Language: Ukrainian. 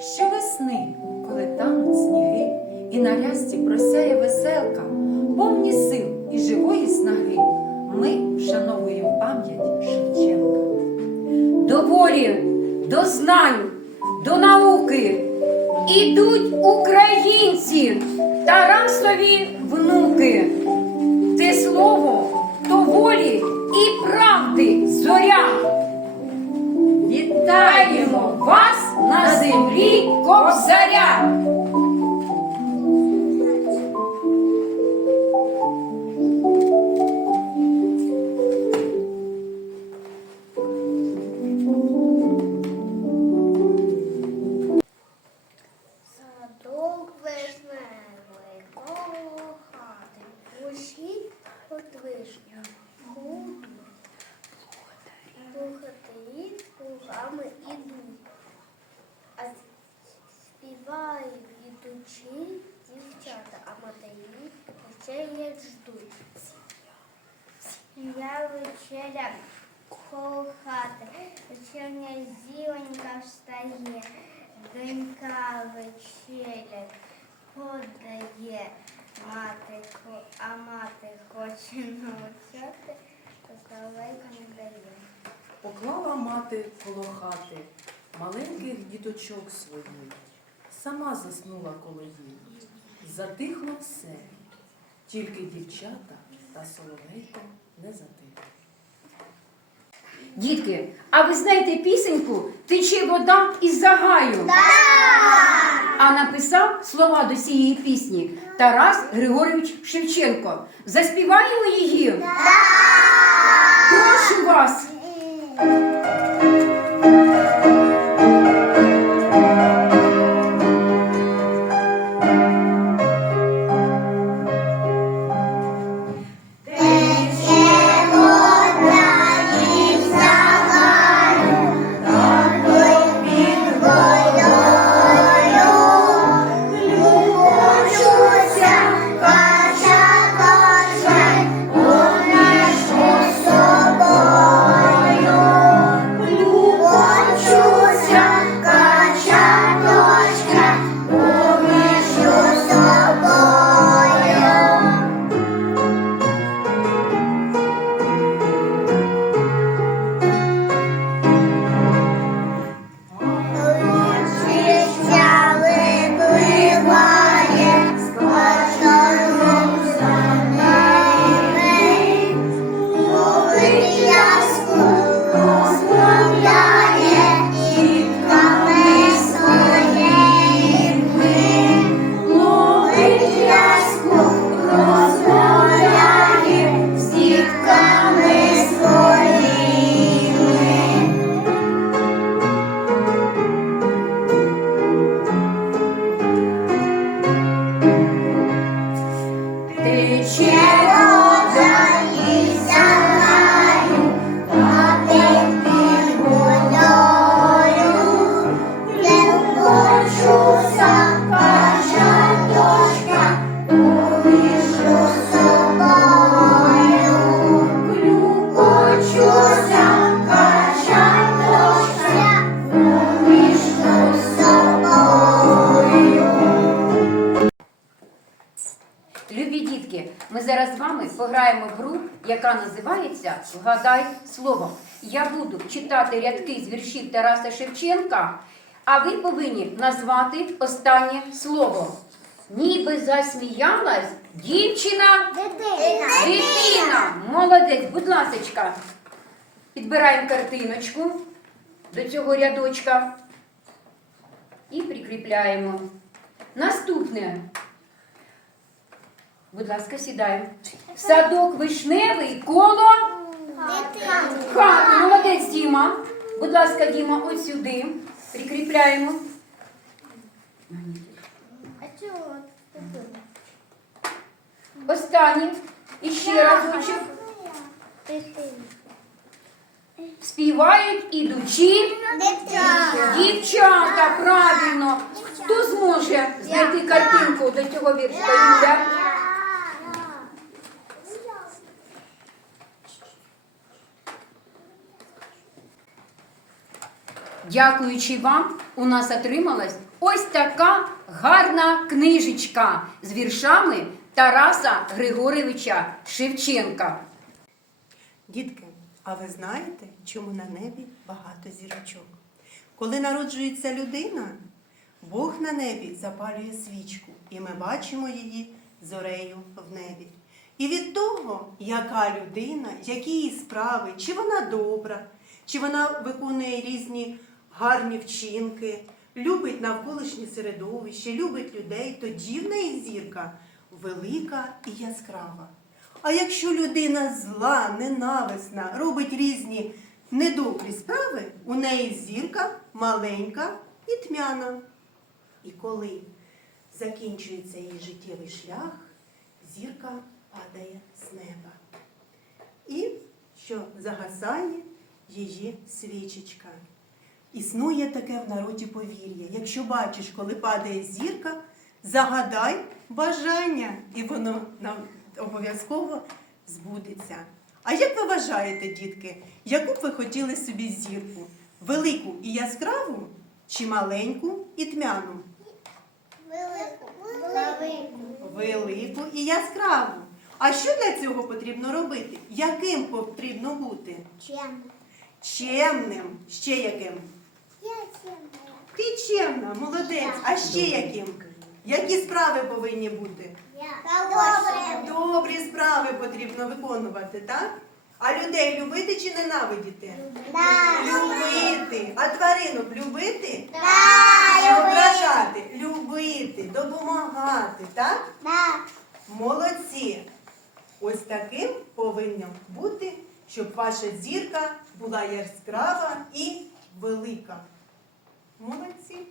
що весни, коли тануть сніги, і на рясці просяє веселка, повні сил і живої снаги, ми вшановуємо пам'ять Шевченка. До волі, до знань, до науки ідуть українці, Тарасові внуки. Те слово то волі і правди зоря. Вітаємо вас на землі кобзаря. Вечеря ждуть. Я вечеря коло хати, вечерня зіленька встає, донька вечеря подає, мати, а мати хоче навчати, то соловейка не дає. Поклала мати коло хати маленьких діточок своїх, сама заснула коло їх. Затихло все, тільки дівчата та соловейко не затихли. Дітки, а ви знаєте пісеньку Тече вода із загаю? А написав слова до цієї пісні Тарас Григорович Шевченко. Заспіваємо її? Прошу вас. Тече вами гру, яка називається Вгадай слово. Я буду читати рядки з віршів Тараса Шевченка, а ви повинні назвати останнє слово. Ніби засміялась дівчина, дитина. Молодець, будь ласочка. Підбираємо картиночку до цього рядочка і прикріпляємо. Наступне. Будь ласка, сідаємо. Садок вишневий коло хати. Молодець, Діма. Будь ласка, Діма, от сюди. Прикріпляємо. А чого? Останнє. І ще разочок. Співають ідучі дівчата. Правильно. Хто зможе знайти картинку до цього віршка? Юля? Дякуючи вам, у нас отрималась ось така гарна книжечка з віршами Тараса Григоровича Шевченка. Дітки, а ви знаєте, чому на небі багато зірочок? Коли народжується людина, Бог на небі запалює свічку, і ми бачимо її зорею в небі. І від того, яка людина, які її справи, чи вона добра, чи вона виконує різні гарні вчинки, любить навколишнє середовище, любить людей, тоді в неї зірка велика і яскрава. А якщо людина зла, ненависна, робить різні недобрі справи, у неї зірка маленька і тьмяна. І коли закінчується її життєвий шлях, зірка падає з неба. І що загасає її свічечка. Існує таке в народі повір'я. Якщо бачиш, коли падає зірка, загадай бажання, і воно нам обов'язково збудеться. А як ви вважаєте, дітки, яку б ви хотіли собі зірку? Велику і яскраву чи маленьку і тьмяну? Велику. Велику. Велику і яскраву. А що для цього потрібно робити? Яким потрібно бути? Чим? Чемним. Ще яким? Ти чемна, молодець. А ще яким? Які справи повинні бути? Добре. Добрі справи потрібно виконувати, так? А людей любити чи ненавидіти? Да. Любити. А тваринок любити? Да. Чи ображати? Любити, допомагати, так? Да. Молодці! Ось таким повинно бути, щоб ваша зірка була яскрава і велика. Молодці.